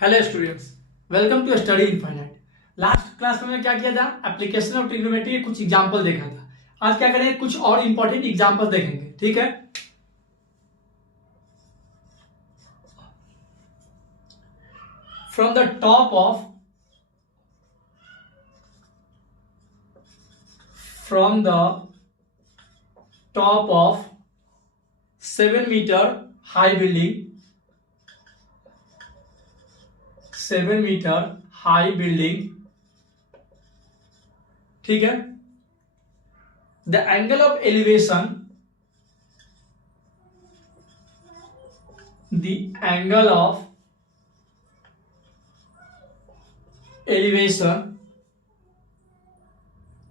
Hello students, welcome to study infinite. Last class में क्या किया था? एप्लीकेशन ऑफ ट्रिग्नोमेट्री के कुछ एग्जांपल देखा था। आज क्या करेंगे? कुछ और इंपॉर्टेंट एग्जांपल देखेंगे। ठीक है, from the top of from the top of 7 metre high building 7 metre high building. ठीक है, the angle of elevation the angle of elevation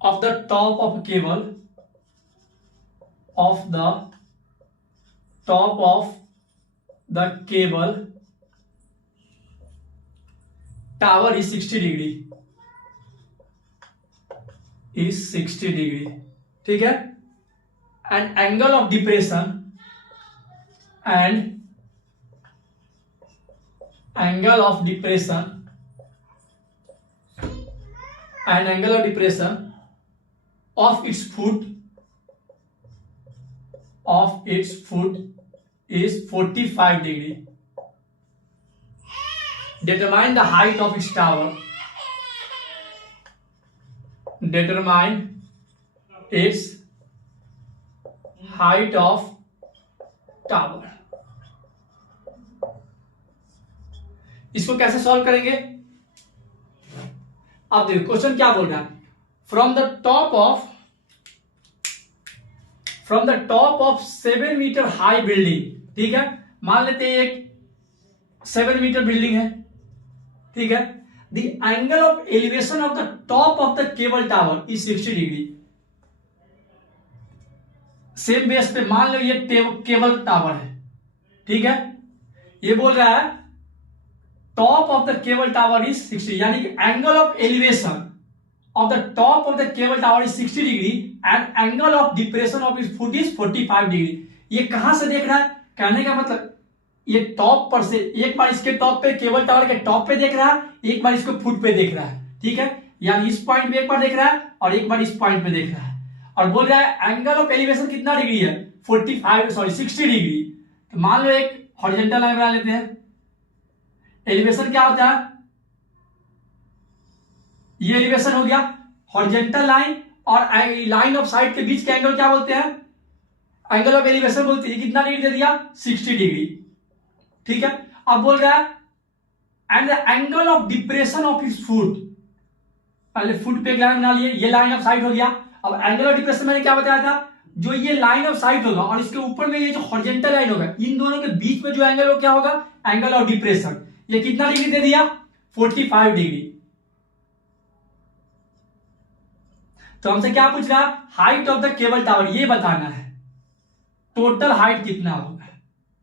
of the top of cable of the top of the cable tower is 60 degree ठीक है, and angle of depression and angle of depression and angle of depression of its foot is 45 degree. Determine the height of its tower. Determine its height of tower. इसको कैसे solve करेंगे? अब देखो question क्या बोल रहा है। From the top of 7 metre high building. ठीक है, मान लेते हैं एक 7 मीटर बिल्डिंग है। ठीक है, the angle of elevation of the top of the cable tower is 60 degree. Same base पे मान लो ये केबल टावर है। ठीक है, ये बोल रहा है top of the cable tower is 60, यानी कि angle of elevation of the top of the cable tower is 60 degree and angle of depression of its foot is 45 degree. ये कहां से देख रहा है? कहने का मतलब ये टॉप पर से एक बार इसके टॉप पे, केबल टावर के टॉप पे देख रहा है, एक बार इसको फुट पे देख रहा है। ठीक है, यानी इस पॉइंट पे एक बार देख रहा है और एक बार इस पॉइंट पे देख रहा है, और बोल रहा है एंगल ऑफ एलिवेशन कितना डिग्री है? 60 डिग्री। तो मान लो एक हॉरिजॉन्टल लाइन बना लेते हैं। एलिवेशन क्या होता है? ये एलिवेशन हो गया। हॉरिजॉन्टल लाइन और लाइन ऑफ साइड के बीच के एंगल क्या बोलते हैं? एंगल ऑफ एलिवेशन बोलते हैं। कितना डिग्री दे दिया? 60 डिग्री। ठीक है, अब बोल रहा है and the angle of depression of its foot. पहले फुट पे एक लाइन बना लिए, ये लाइन ऑफ साइट हो गया। अब एंगल ऑफ डिप्रेशन मैंने क्या बताया था? जो ये लाइन ऑफ साइट होगा और इसके ऊपर में ये जो हॉरिजॉन्टल लाइन होगा, इन दोनों के बीच में जो एंगल हो क्या होगा? Angle of depression. ये कितना डिग्री दे दिया? 45 डिग्री। तो हमसे क्या पूछ रहा है? Height of the cable tower ये बताना है, टोटल हाइट कितना होगा।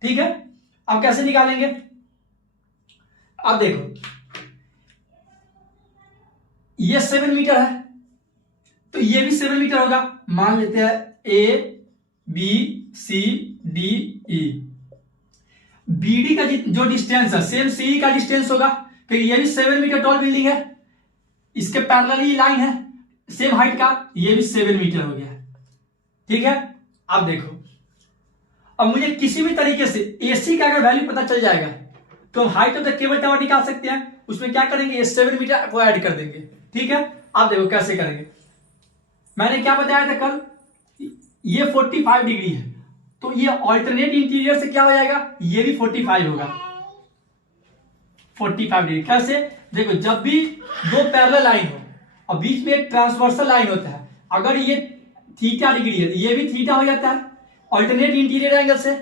ठीक है, अब कैसे निकालेंगे? अब देखो ये 7 मीटर है तो ये भी 7 मीटर होगा। मान लेते हैं A B C D E. BD का जो डिस्टेंस है सेम सी का डिस्टेंस होगा, क्योंकि ये भी 7 मीटर टॉल बिल्डिंग है, इसके पैरेलल ही लाइन है सेम हाइट का, ये भी 7 मीटर हो गया। ठीक है, अब देखो, अब मुझे किसी भी तरीके से एसी का अगर वैल्यू पता चल जाएगा तो हम height of the cable tower निकाल सकते हैं। उसमें क्या करेंगे? ये 7 मीटर को ऐड कर देंगे। ठीक है, अब देखो कैसे करेंगे। मैंने क्या बताया था कल? ये 45 डिग्री है तो ये ऑल्टरनेट इंटीरियर से क्या हो जाएगा? ये भी 45 होगा। 45 डिग्री कैसे? देखो, जब भी दो पैरेलल लाइन हो और बीच में एक ट्रांसवर्सल लाइन होता है, अगर ये थीटा डिग्री है ये भी थीटा हो जाता है ऑल्टरनेट इंटीरियर एंगल से।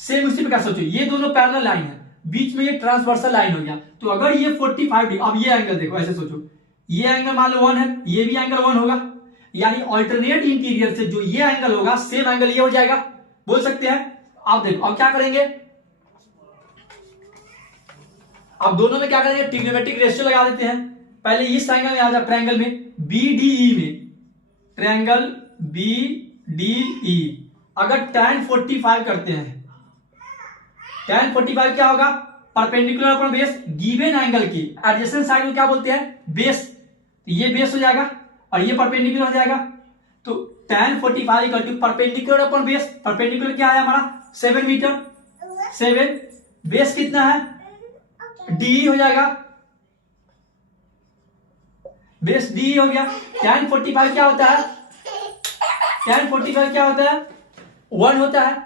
सेम उसी प्रकार सोचो, ये दोनों पैरेलल लाइन है, बीच में ये ट्रांसवर्सल लाइन हो गया, तो अगर ये 45 डिग्री, अब ये एंगल देखो, ऐसे सोचो, ये एंगल मान लो 1 है, ये भी एंगल 1 होगा, यानी ऑल्टरनेट इंटीरियर से जो ये एंगल होगा सेम एंगल ये हो जाएगा, बोल सकते हैं। अब देखो, अब क्या करेंगे? अब दोनों में क्या करेंगे? ट्रिग्नोमेट्रिक रेशियो लगा देते हैं। पहले इस एंगल में आ जाए, ट्रायंगल में बीडीई में, ट्रायंगल बीडीई, अगर tan 45 करते हैं, tan 45 क्या होगा? Perpendicular upon base, given angle की एडजेसेंट साइड को क्या बोलते हैं, बेस। ये बेस हो जाएगा और ये परपेंडिकुलर हो जाएगा। तो tan 45 equal to perpendicular upon base, perpendicular क्या है हमारा 7 मीटर, 7, बेस कितना है डी हो जाएगा, बेस डी हो गया। tan 45 क्या होता है, tan 45 क्या होता है 1 होता है,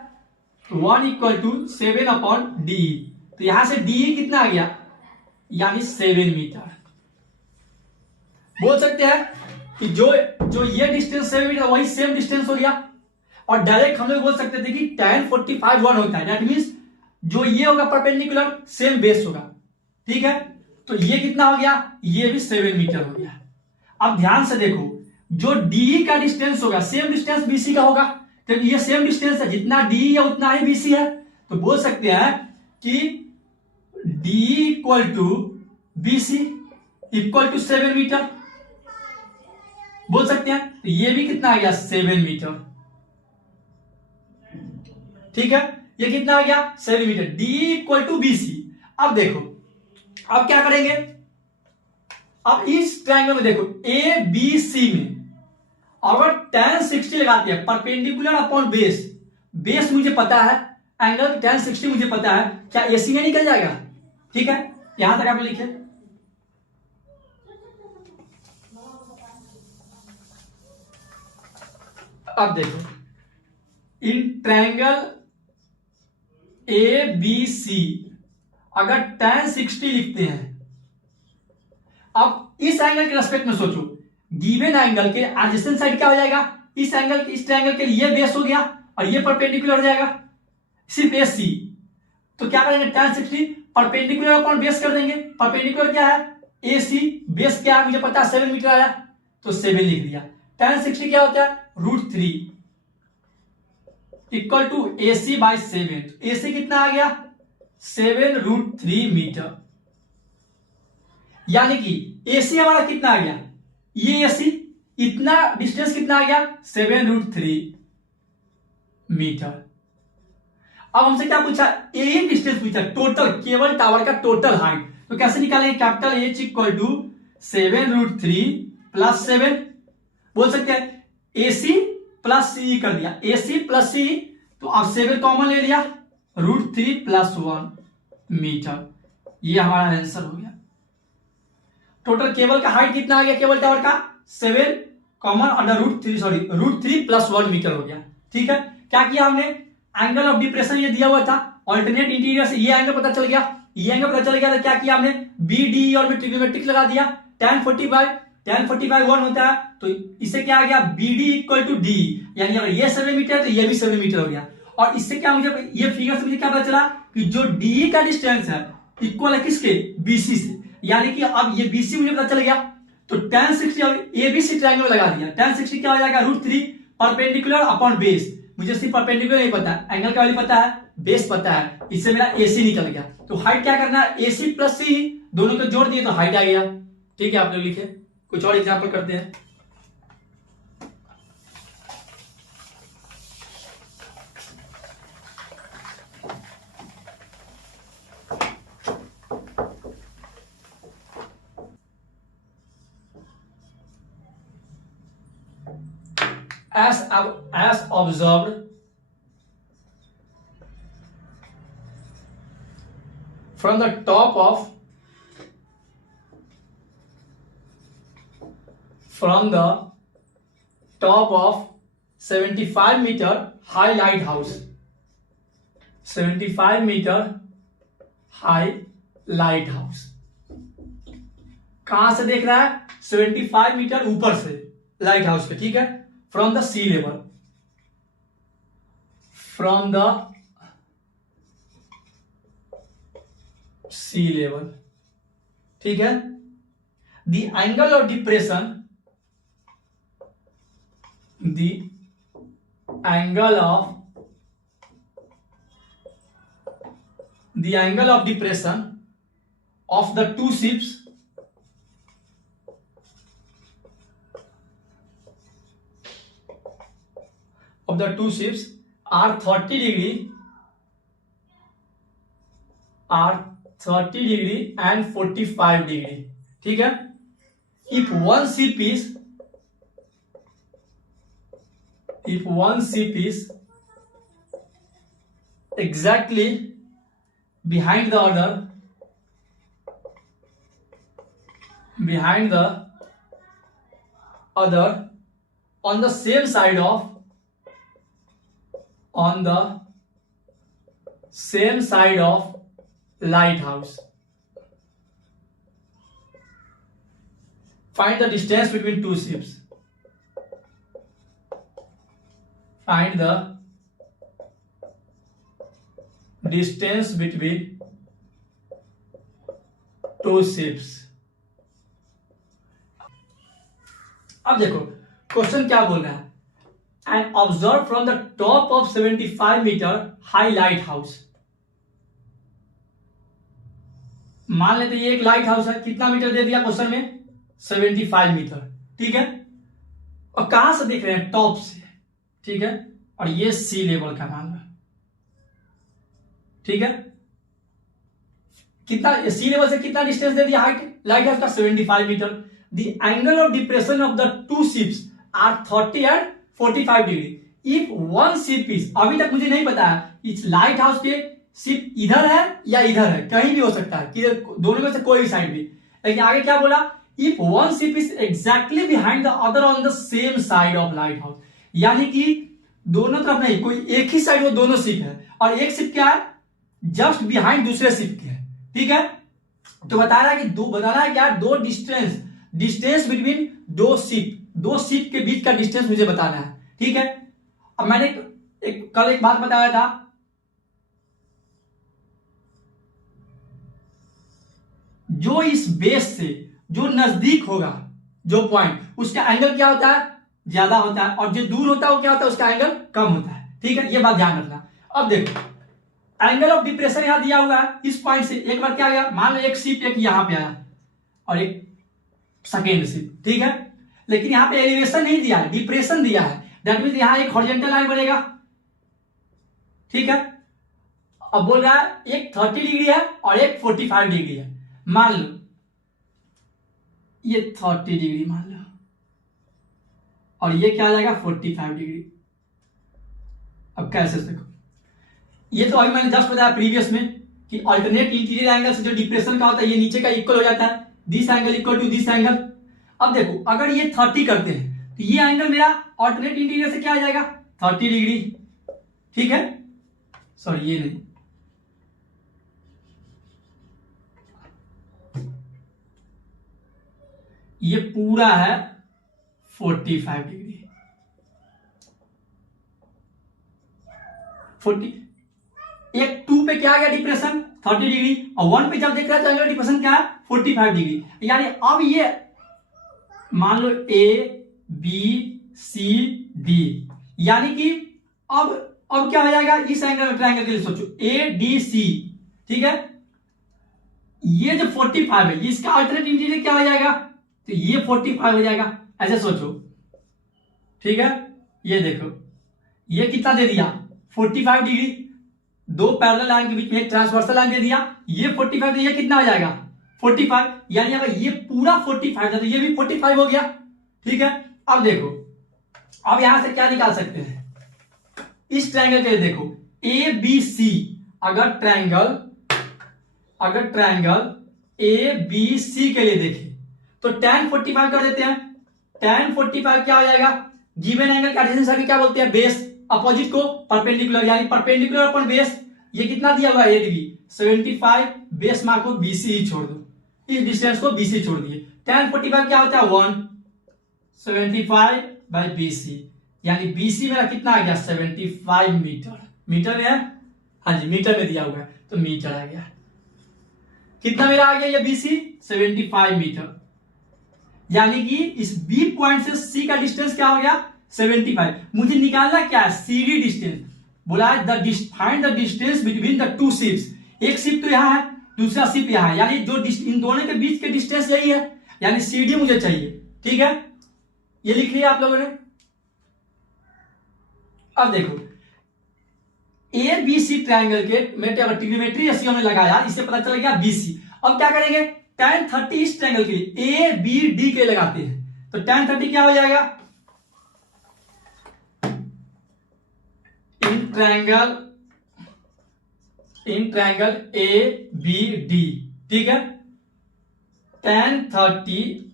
1 इक्वल टू 7 अपॉन डी। तो यहां से डी कितना आ गया, यानी 7 मीटर। बोल सकते हैं कि जो जो ये डिस्टेंस 7 मीटर वही सेम डिस्टेंस हो गया। और डायरेक्ट हम लोग बोल सकते थे कि tan 45 1 होता है, दैट मींस जो ये होगा परपेंडिकुलर सेम बेस होगा, ठीक है। तो ये कितना हो गया, ये भी 7 मीटर हो गया। अब ध्यान से देखो, जो डी का डिस्टेंस होगा सेम डिस्टेंस बीसी का होगा, तो ये सेम डिस्टेंस है, जितना डी है उतना ही बीसी है। तो बोल सकते हैं कि D equal to BC equal to 7 metre, बोल सकते हैं। तो ये भी कितना आ गया 7 मीटर, ठीक है। ये कितना आ गया 7 metre, D equal to BC. अब देखो, अब क्या करेंगे, अब इस ट्रायंगल में देखो ए बी सी में अगर tan 60 लगाते हैं परपेंडिकुलर अपॉन बेस, बेस मुझे पता है, एंगल tan 60 मुझे पता है, क्या एसी में निकल जाएगा, ठीक है। यहां तक आप लिखे। अब देखो इन ट्रायंगल ए बी सी अगर tan 60 लिखते हैं, अब इस एंगल के रेस्पेक्ट में सोचो, गिवन एंगल के एडजेसेंट साइड क्या हो जाएगा, इस एंगल इस ट्रायंगल के लिए बेस हो गया और ये परपेंडिकुलर हो जाएगा, सिर्फ ए सी। तो क्या करेंगे tan 60 परपेंडिकुलर अपॉन बेस कर देंगे। परपेंडिकुलर क्या है ए सी, बेस क्या है मुझे पता है 7 मीटर आया, तो 7 लिख दिया। tan 60 क्या होता है √3 equal to A C by 7। A C कितना आ गया 7√3 मीटर, यानी कि एसी हमारा कितना आ गया, ये एसी इतना डिस्टेंस कितना आ गया 7√3 मीटर। अब हमसे क्या पूछा, ए डिस्टेंस पूछा, टोटल केवल टावर का टोटल हाइट। तो कैसे निकालेंगे, capital H equal to 7√3 plus 7, बोल सकते हैं एसी प्लस सी कर दिया, एसी प्लस सी। तो अब 7 कॉमन ले लिया, √3 प्लस 1 मीटर। ये हमारा आंसर हो गया। टोटल केबल का हाइट कितना आ गया, केबल टावर का 7 कॉमन अंडर √3 प्लस 1 मीटर हो गया, ठीक है। क्या किया हमने, एंगल ऑफ डिप्रेशन ये दिया हुआ था, ऑल्टरनेट इंटीरियर से ये एंगल पता चल गया, ये एंगल पता चल गया, तो क्या किया हमने बी डी और में ट्रिग्नोमेट्रिक लगा दिया। tan 45 1 होता है, तो इससे क्या आ गया B D equal to D, यानी अगर ये 7 मीटर तो ये भी 7 मीटर हो गया। और इससे क्या मुझे ये फिगर से मुझे क्या पता चला कि जो डी का डिस्टेंस है इक्वल है किसके, बीसी से, यानी कि अब ये बीसी मुझे पता चल गया। तो tan 60 अब एबीसी ट्रायंगल में लगा दिया, tan 60 क्या हो जाएगा √3 परपेंडिकुलर अपॉन बेस। मुझे सिर्फ परपेंडिकुलर नहीं पता, एंगल का वैल्यू पता है, बेस पता है, इससे मेरा एसी निकल गया। तो हाइट क्या करना है, एसी प्लस सी दोनों को जोड़ दिए तो हाइट आ गया, ठीक है। आप लोग लिखे, कुछ और एग्जांपल करते हैं। as observed from the top of 75 meter high lighthouse, 75 meter high lighthouse कहां से देख रहा है, 75 मीटर ऊपर से लाइट हाउस पे, ठीक है। From the sea level, from the sea level, ठीक है। The angle of depression, the angle of depression of the two ships of the two ships are 30 degree, are 30 degree and 45 degree, ठीक है। If one ship is exactly behind the other on the same side of lighthouse, find the distance between two ships. Find the distance between two ships. अब देखो question क्या बोल रहा है, and observe from the top of 75 metre high lighthouse. मान लेते ये एक लाइट हाउस है, कितना मीटर दे दिया क्वेश्चन में, 75 मीटर, ठीक है। और कहां से देख रहे हैं, टॉप से, ठीक है। और ये सी लेवल का मान लो, ठीक है। कितना सी लेवल से कितना डिस्टेंस दे दिया हाइट लाइट हाउस का, 75 मीटर। The angle of depression of the two ships are 30 and 45 degree. If one ship is, अभी तक मुझे नहीं पता है इस लाइट हाउस के शिप इधर है या इधर है, कहीं भी हो सकता है कि दोनों में से कोई भी साइड भी, लेकिन आगे क्या बोला, if one ship is exactly behind the other on the same side of light house, यानी कि दोनों तरफ नहीं, कोई एक ही साइड वो दोनों शिप है, और एक शिप क्या है, जस्ट बिहाइंड दूसरे शिप के है, ठीक है। तो बता रहा है कि बताना है क्या, दो डिस्टेंस बिटवीन दो शिप के बीच का डिस्टेंस मुझे बताना है, ठीक है। अब मैंने कल एक बात बताया था, जो इस बेस से जो नजदीक होगा जो पॉइंट, उसका एंगल क्या होता है, ज्यादा होता है, और जो दूर होता है वो क्या होता है, उसका एंगल कम होता है, ठीक है। ये बात ध्यान रखना। अब देखो एंगल ऑफ डिप्रेशन यहां दिया हुआ है, इस पॉइंट से एक बार क्या गया, मान लो एक शिप एक यहां पे आया और एक सेकेंड शिप, ठीक है। लेकिन यहां पे एलिवेशन नहीं दिया है, डिप्रेशन दिया है, दैट मीन यहां एक हॉरिजॉन्टल लाइन बनेगा, ठीक है। अब बोल रहा है एक 30 डिग्री है और एक 45 डिग्री है। मान लो ये 30 डिग्री मान लो, और ये क्या आ जाएगा 45 डिग्री। अब कैसे देखो, ये तो अभी मैंने जस्ट बताया प्रीवियस में कि अल्टरनेट इंटीरियर एंगल से जो डिप्रेशन का होता है ये नीचे का इक्वल हो जाता है, this angle equal to this angle. अब देखो अगर ये 30 करते हैं तो ये एंगल मेरा अल्टरनेट इंटीरियर से क्या आ जाएगा, 30 डिग्री, ठीक है। सॉरी ये नहीं, ये पूरा है 45 डिग्री, 40, एक 2 पे क्या आ गया डिप्रेशन 30 डिग्री, और 1 पे जब देख रहा है तो एंगल डिप्रेशन क्या है 45 डिग्री। यानी अब ये मान लो ए बी सी डी, यानी कि अब क्या हो जाएगा, इस एंगल ट्रायंगल के लिए सोचो ए डी सी, ठीक है। ये जो 45 है ये इसका अल्टरनेट इंटीरियर क्या हो जाएगा, तो ये 45 हो जाएगा, ऐसे सोचो, ठीक है। ये देखो ये कितना दे दिया 45 डिग्री, दो पैरेलल लाइन के बीच में एक ट्रांसवर्सल लाइन दे दिया, ये 45, तो ये कितना हो जाएगा 45, यानी अगर ये पूरा 45 था तो ये भी 45 हो गया, ठीक है। अब देखो अब यहां से क्या निकाल सकते हैं, इस ट्रायंगल के लिए देखो ए बी सी, अगर ट्रायंगल ए बी सी के लिए देखें तो tan 45 कर देते हैं, tan 45 क्या हो जाएगा, गिवन एंगल का एडजेसेंस क्या बोलते हैं, बेस, अपोजिट को परपेंडिकुलर, यानी परपेंडिकुलर अपन बेस, ये कितना दिया हुआ है 8 डिग्री, 75, बेस मार्क को बीसी ही छोड़ दो, इस डिस्टेंस को बीसी छोड़ दिए, tan 45 क्या होता है 175 बाई बीसी, यानी बीसी मेरा कितना आ गया 75 मीटर, मीटर में है, हाँ जी मीटर में दिया हुआ है तो मीटर आ गया, कितना मेरा आ गया ये बीसी 75 मीटर, यानी कि इस बी पॉइंट से सी का डिस्टेंस क्या हो गया 75। मुझे निकालना क्या है, सीडी डिस्टेंस, बोला है find the distance between the two ships, एक शिप तो यहां है दूसरा शिप यहां है, यानी जो इन दोनों के बीच के डिस्टेंस यही है, यानी सीडी मुझे चाहिए, ठीक है। ये लिख लिया आप लोगों ने। अब देखो ए बी सी ट्रायंगल के ट्रिग्नोमेट्री रेशियो में लगाया, इससे पता चल गया बीसी। अब क्या करेंगे, tan 30 इस ट्रायंगल के लिए ए बी डी के लगाते हैं, तो tan 30 क्या हो जाएगा, in triangle A B D, ठीक है, tan 30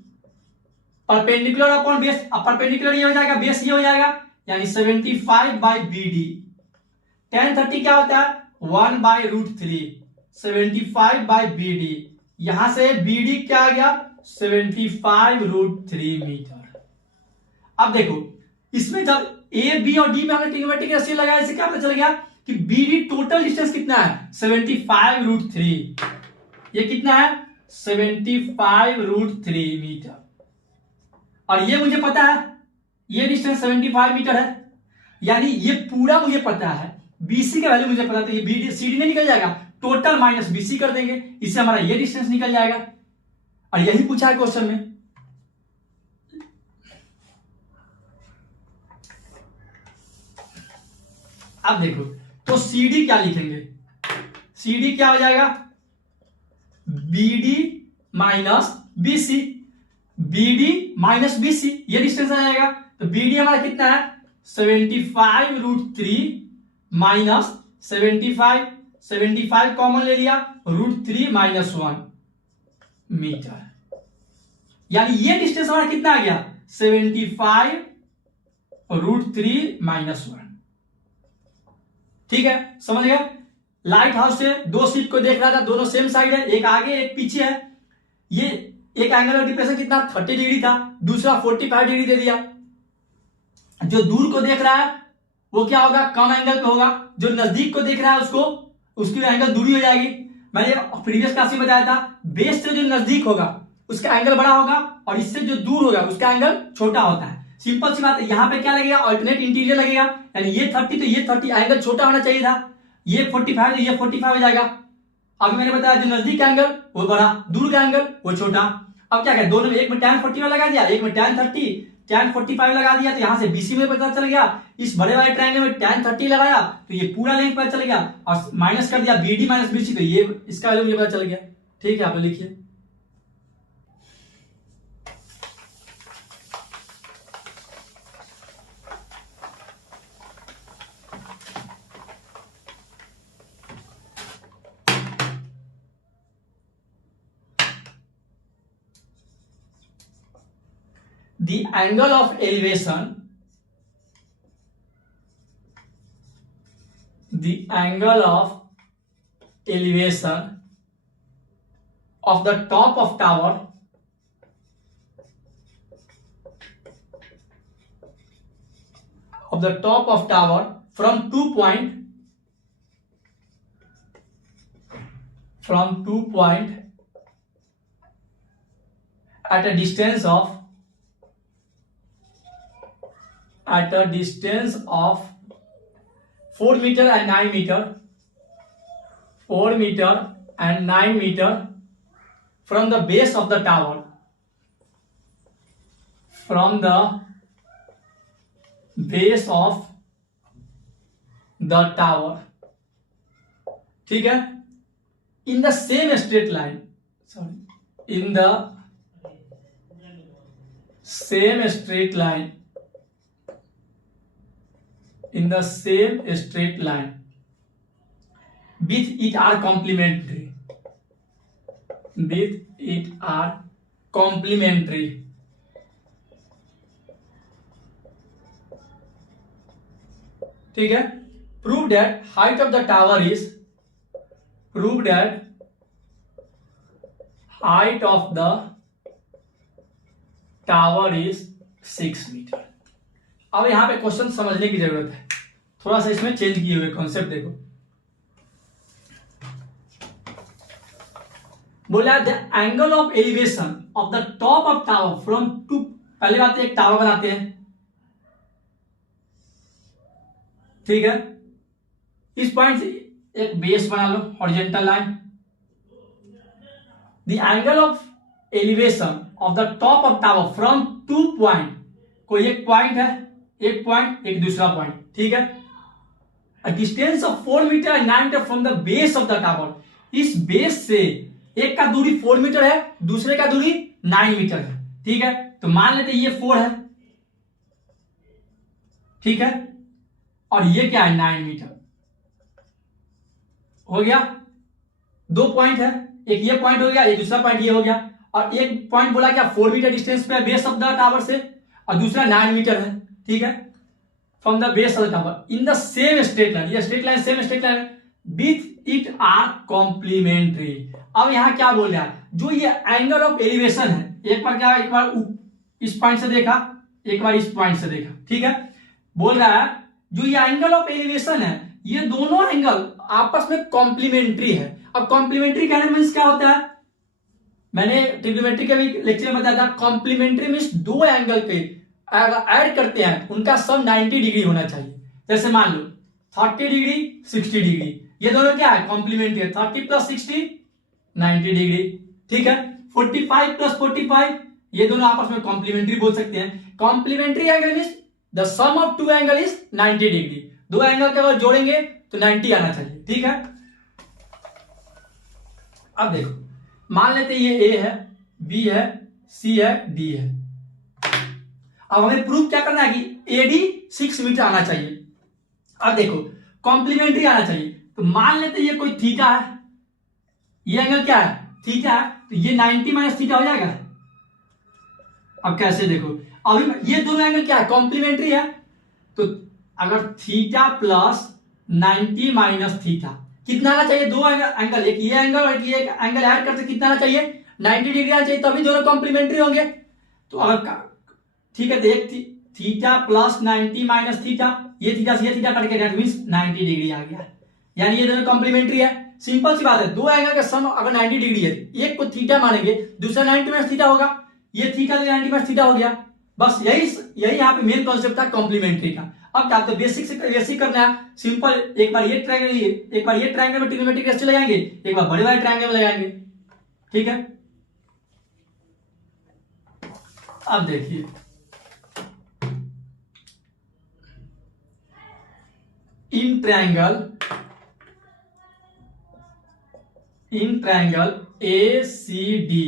परपेंडिकुलर अपॉन बेस, अब परपेंडिकुलर ये हो जाएगा, बेस ये हो जाएगा, यानी 75 बाई बी डी। tan 30 क्या होता है, 1/√3, 75 बाई बी डी, यहां से बी डी क्या आ गया, 75√3 मीटर। अब देखो इसमें जब ए बी और डी में हमने ट्रिग्नोमेट्रिक रेशियो लगाया, इससे क्या पता चल गया कि बी डी टोटल डिस्टेंस कितना है, 75√3, ये कितना है, 75√3 मीटर। और ये मुझे पता है ये डिस्टेंस 75 मीटर है, यानी ये पूरा मुझे पता है, बीसी का वैल्यू मुझे पता है, तो ये बीडी सीडी में निकल जाएगा, टोटल माइनस बीसी कर देंगे, इससे हमारा ये डिस्टेंस निकल जाएगा। और यही पूछा है क्वेश्चन में। अब देखो तो सीडी क्या लिखेंगे, सीडी क्या हो जाएगा, BD minus BC, BD minus BC, ये डिस्टेंस आ जाएगा। तो बीडी हमारा कितना है, 75√3 माइनस 75, 75 कॉमन ले लिया, √3 - 1 मीटर, यानी ये डिस्टेंस हमारा कितना आ गया, 75√3 - 1। ठीक है, समझ गया। लाइट हाउस से दो शिप को देख रहा था, दोनों सेम साइड है, एक आगे एक पीछे है। ये एक एंगल ऑफ डिप्रेशन कितना 30 डिग्री था, दूसरा 45 डिग्री दे दिया। जो दूर को देख रहा है वो क्या होगा, कम एंगल पे होगा, जो नजदीक को देख रहा है उसको उसकी एंगल दूरी हो जाएगी। मैंने प्रीवियस क्लास में बताया था, बेस से जो नजदीक होगा उसका एंगल बड़ा होगा और इससे जो दूर होगा उसका एंगल छोटा होता है। सिंपल सी बात है, यहां पे क्या लगेगा, अल्टरनेट इंटीरियर लगेगा, यानी ये 30 तो ये 30, एंगल छोटा होना चाहिए था, ये 45 तो ये 45 हो जाएगा। अभी मैंने बताया जो नजदीक का एंगल वो बड़ा, दूर का एंगल वो छोटा। अब क्या करें, दोनों में एक में tan 45 लगा दिया, एक में tan 30, tan 45 लगा दिया, तो यहां से बीसी में पता चल गया। इस बड़े वाले ट्रायंगल में tan 30 लगाया तो ये पूरा लेंथ पता चल गया, और माइनस कर दिया बीडी माइनस बीसी, तो ये इसका वैल्यू मुझे पता चल गया। ठीक है, आप लिखिए। The angle of elevation, the angle of elevation of the top of tower from two point at a distance of 4 meter and 9 meter, 4 meter and 9 meter from the base of the tower, from the base of the tower, ठीक है, in the same straight line, in the same straight line, in the same straight line with it are complementary, ठीक है। prove that height of the tower is 6 metre. अब यहां पे question समझने की जरूरत है, थोड़ा सा इसमें चेंज किए हुए कॉन्सेप्ट देखो। बोला the angle of elevation of the top of tower from two, पहले बात एक टावर बनाते हैं, ठीक है, इस पॉइंट से एक बेस बना लो, horizontal line. The angle of elevation of the top of tower from 2 point, कोई एक पॉइंट है, एक पॉइंट एक दूसरा पॉइंट, ठीक है। A distance of 4 metre and 9 metre from the base of the tower, इस बेस से एक का दूरी 4 मीटर है, दूसरे का दूरी 9 मीटर है, ठीक है। तो मान लेते ये 4 है, ठीक है, और ये क्या है 9 मीटर, हो गया। 2 पॉइंट है, एक ये पॉइंट हो गया, एक दूसरा पॉइंट ये हो गया, और एक पॉइंट बोला क्या 4 मीटर डिस्टेंस पे बेस ऑफ द टावर से, और दूसरा 9 मीटर है, ठीक है, from the base of the tower in the same straight line, ये straight line same straight line with it are complementary. अब यहां क्या बोल रहा है, जो ये एंगल ऑफ एलिवेशन है, एक बार क्या, एक बार इस पॉइंट से देखा, एक बार इस पॉइंट से देखा, ठीक है। बोल रहा है जो ये एंगल ऑफ एलिवेशन है, ये दोनों एंगल आपस में कॉम्प्लीमेंट्री है। अब कॉम्प्लीमेंट्री कहने मीन्स क्या होता है, मैंने ट्रिग्नोमेट्री के भी लेक्चर में बताया था, कॉम्प्लीमेंट्री मीन्स दो एंगल पे ऐड करते हैं उनका सम 90 डिग्री होना चाहिए। जैसे मान लो 30 डिग्री 60 डिग्री, ये दोनों क्या है कॉम्प्लीमेंट्री है, 30 प्लस 60 90 डिग्री, ठीक है। 45 प्लस 45 ये दोनों आपस में कॉम्प्लीमेंट्री बोल सकते हैं। Complementary angle means the sum of two angle is 90 degree, दो एंगल के अगर जोड़ेंगे तो 90 आना चाहिए, ठीक है। अब देखो मान लेते ये ए है, बी है, सी है, डी है। अब हमें प्रूफ क्या करना है कि एडी 6 मीटर आना चाहिए। अब देखो कॉम्प्लीमेंट्री आना चाहिए, तो मान लेते ये कोई थीटा है, ये एंगल क्या है थीटा है, तो ये 90 माइनस थीटा हो जाएगा। अब कैसे देखो, अभी ये दोनों एंगल क्या है कॉम्प्लीमेंट्री है, तो अगर थीटा प्लस 90 माइनस थीटा कितना आना चाहिए, दो एंगल, एक ये एंगल और ये एंगल ऐड करते कितना आना चाहिए 90 डिग्री आना चाहिए, तभी दोनों कॉम्प्लीमेंट्री होंगे। तो अगर ठीक है, तो एक थीटा प्लस 90 माइनस थीटा, ये थीटा से ये थीटा कट के दैट मींस 90 डिग्री आ गया, यानी ये दोनों कॉम्प्लीमेंट्री है। सिंपल सी बात है, दो एंगल का सम अगर 90 डिग्री है, एक को थीटा मानेंगे, दूसरा 90 माइनस थीटा होगा, ये थीटा तो 90 माइनस थीटा हो गया। बस यही यहाँ पे मेन कॉन्सेप्ट था कॉम्प्लीमेंट्री का। अब क्या तो बेसिक से बेसिक करना है, सिंपल, एक बार ये ट्रायंगल, एक बार ये ट्रायंगल में ट्रिग्नोमेट्रिक रेशियो लगाएंगे, एक बार बड़े वाले ट्रायंगल में लगाएंगे, ठीक है। अब देखिए in triangle A C D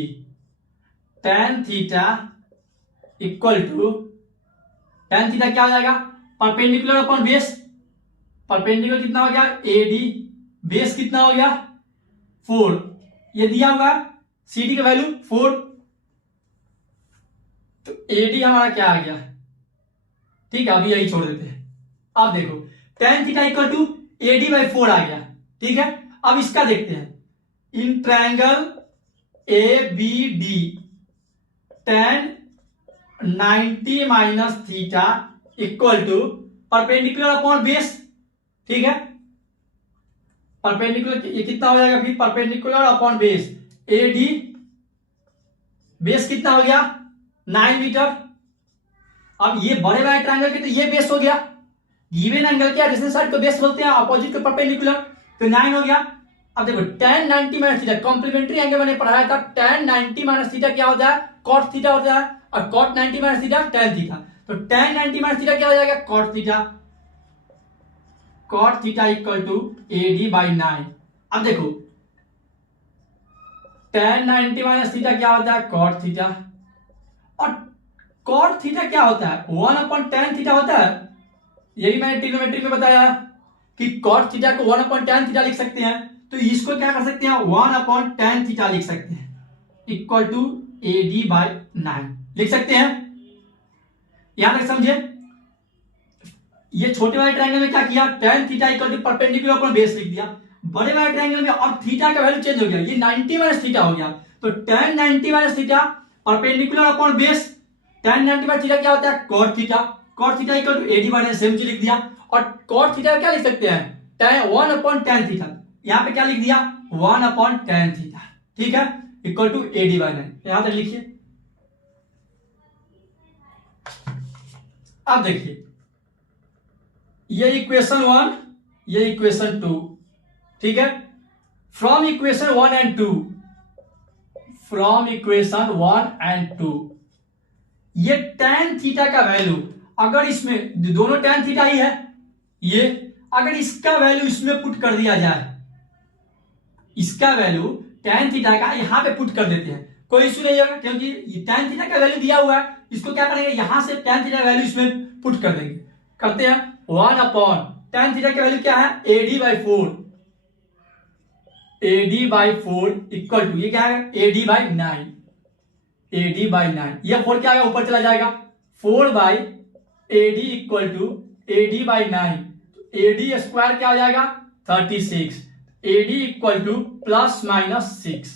tan theta equal to, tan theta क्या हो जाएगा परपेंडिकुलर अपॉन बेस, परपेंडिकुलर कितना हो गया एडी, बेस कितना हो गया 4, ये दिया होगा सी डी का वैल्यू 4, तो एडी हमारा क्या आ गया, ठीक है, अभी यही छोड़ देते हैं। अब देखो tan theta equal to AD by 4 आ गया, ठीक है। अब इसका देखते हैं, in triangle A B D tan 90 minus theta equal to perpendicular upon base, ठीक है, परपेंडिकुलर ये कितना हो जाएगा फिर perpendicular upon base, AD base कितना हो गया 9 मीटर। अब ये बड़े वाले ट्रायंगल के तो ये बेस हो गया, गिवन एंगल क्या डिस्टेंस साइड को बेस बोलते हैं, अपोजिट को परपेंडिकुलर, तो 9 हो गया। अब देखो tan 90 minus theta complementary angle मैंने पढ़ाया था, tan 90 माइनस थीटा क्या होता है cot थीटा होता है, और cot 90 minus theta tan theta, तो tan 90 माइनस थीटा क्या हो जाएगा cot theta, cot theta equal to AD by 9। अब देखो tan 90 माइनस थीटा क्या होता है cot थीटा, और cot थीटा क्या होता है 1 अपॉन tan थीटा होता है, यही मैंने ट्रिग्नोमेट्री में बताया कि cot थीटा को 1 अपॉन tan थीटा लिख सकते हैं, तो इसको क्या कर सकते हैं 1 अपॉन tan थीटा लिख सकते हैं इक्वल टू AD बाई 9 लिख सकते हैं। यहां तक समझे, ये छोटे वाले ट्रायंगल में क्या किया tan theta equal to perpendicular upon base लिख दिया, बड़े वाले ट्रायंगल में अब थीटा का वैल्यू चेंज हो गया, ये 90 माइनस थीटा हो गया, तो tan 90 minus theta perpendicular upon base, tan 90 minus theta क्या होता है cot theta, cot theta equal to AD by 9 same चीज लिख दिया, और cot थीटा क्या लिख सकते हैं tan 1 अपॉन tan थीटा, यहां पे क्या लिख दिया 1 अपॉन tan थीटा, ठीक है, इक्वल टू AD बाई 9, यहां तक लिखिए। अब देखिए ये इक्वेशन 1, ये इक्वेशन 2, ठीक है। From equation 1 and 2, from equation 1 and 2 ये tan थीटा का वैल्यू, अगर इसमें दोनों tan थीटा ही है, ये अगर इसका वैल्यू इसमें पुट कर दिया जाए, इसका वैल्यू tan थीटा का यहां पे पुट कर देते हैं, कोई इश्यू नहीं होगा, क्योंकि tan थीटा का वैल्यू दिया हुआ है, इसको क्या करेंगे यहां से tan थीटा का वैल्यू इसमें पुट कर देंगे। करते हैं 1 अपॉन tan थीटा का वैल्यू क्या है AD/4, AD/4 इक्वल टू ये क्या है AD/9, AD/9, ये 4 क्या आएगा ऊपर चला जाएगा 4/AD equal to AD/9, AD square क्या आ जाएगा 36, AD इक्वल टू ±6।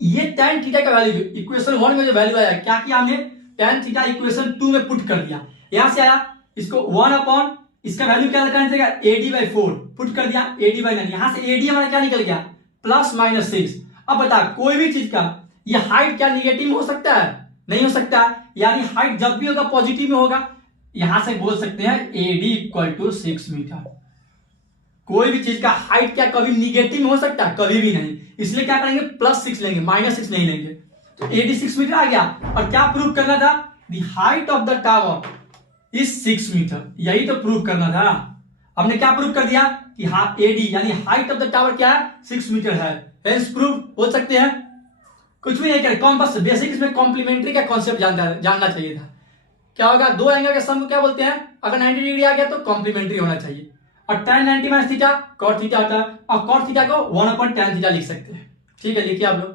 ये tan थीटा का वैल्यू इक्वेशन 1 में जो वैल्यू आया क्या किया हमने tan थीटा इक्वेशन 2 में पुट कर दिया, यहां से आया इसको 1 अपॉन इसका वैल्यू क्या करना चाहिए AD/4 पुट कर दिया AD/9, यहां से AD हमारा क्या निकल गया +/6। अब बता कोई भी चीज का ये हाइट क्या निगेटिव हो सकता है, नहीं हो सकता, यानी हाइट जब भी होगा पॉजिटिव में होगा, यहां से बोल सकते हैं AD इक्वल टू 6 मीटर। कोई भी चीज का हाइट क्या कभी निगेटिव में हो सकता है, कभी भी नहीं, इसलिए क्या करेंगे +6 लेंगे, -6 नहीं लेंगे, तो AD 6 मीटर आ गया। और क्या प्रूव करना था, the height of the tower is 6 metre, यही तो प्रूव करना था। हमने क्या प्रूव कर दिया कि हाँ AD यानी हाइट ऑफ द टावर क्या है 6 मीटर है, हेंस प्रूव हो सकते हैं। कुछ भी नहीं करें, कौन बस बेसिक इसमें कॉम्प्लीमेंट्री का कॉन्सेप्ट जानना चाहिए था। क्या होगा दो एंगल के सम को क्या बोलते हैं, अगर 90 डिग्री आ गया तो कॉम्प्लीमेंट्री होना चाहिए, और tan 90 minus theta cot theta होता है, और cot थीटा को 1/tan थीटा लिख सकते हैं। ठीक है, लिखिए आप लोग।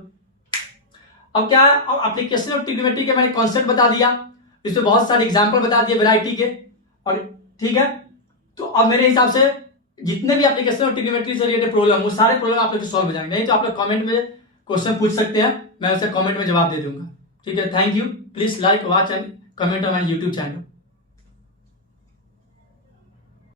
अब क्या एप्लीकेशन ऑफ ट्रिग्नोमेट्री के मैंने कॉन्सेप्ट बता दिया, इसमें बहुत सारे एग्जांपल बता दिए वैरायटी के, और ठीक है, तो अब मेरे हिसाब से जितने भी एप्लीकेशन ऑफ ट्रिग्नोमेट्री से रिलेटेड प्रॉब्लम वो सारे प्रॉब्लम आप लोग सॉल्व हो जाएंगे, नहीं तो आप लोग कमेंट में क्वेश्चन पूछ सकते हैं, मैं उसे कमेंट में जवाब दे दूंगा। ठीक है, thank you, please like watch and comment on my YouTube channel.